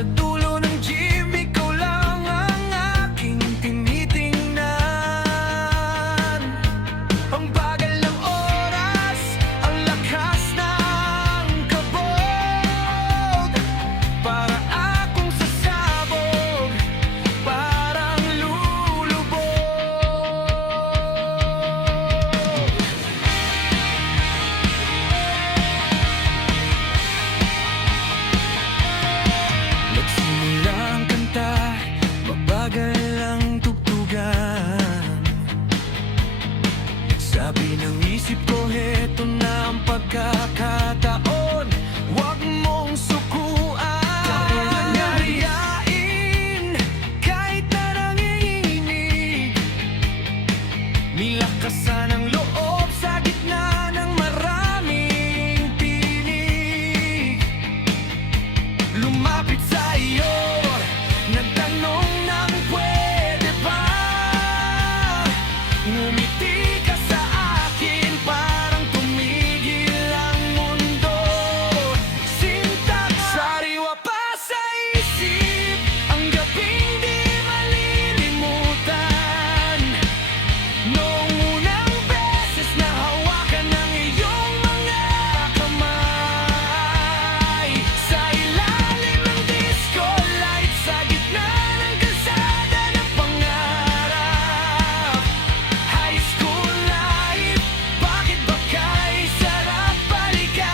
Sa dulo ng jeep, ikaw lang ang aking tinitingnan. Ang bagal ng oras, ang lakas ng kabog. Para akong sasabog, parang lulubog. Nagsimula ang kanta, mabagal ang tugtugan. Sabi ng isip ko, heto na ang pagkakataon. Huwag mong sukuan. Yayain, kahit na nanginginig. Nilakasan ang loob sa gitna ng maraming tinig. Lumapit sa iyo, nagtanong ng pwede ba. Ngumiti ka sa akin, parang tumigil ang mundo. Sinta ka, sariwa pa sa isip, ang gabing di malilimutan. Noong unang beses na hawakan ng iyong mga kamay. Sa ilalim ng disco light, sa gitna ng kalsada ng pangarap. High school life, bakit ba kay sarap balikan?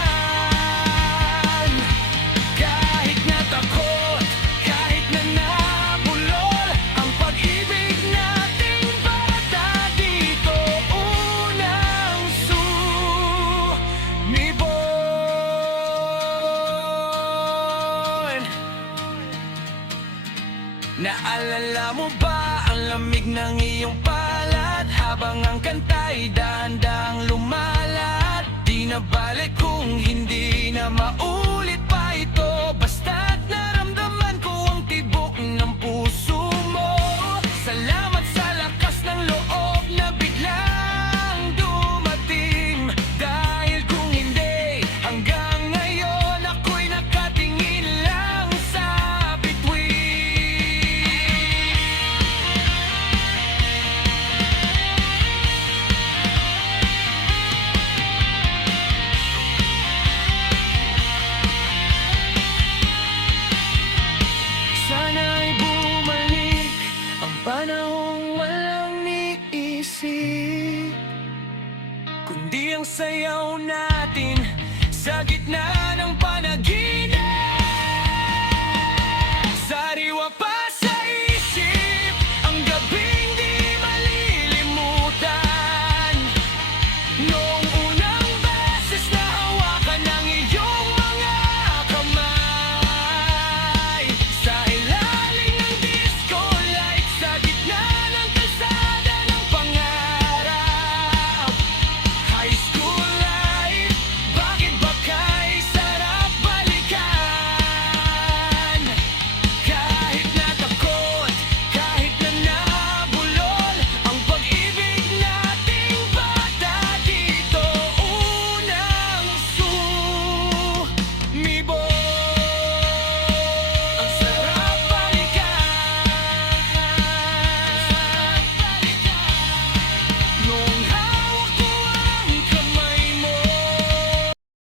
Kahit na takot, kahit na nabulol, ang pag-ibig nating bata dito unang sumibol. Naalala mo ba ang lamig ng iyong palad habang ang kanta'y dahan-dahang lumalat? Di na balik kung hindi na maulit.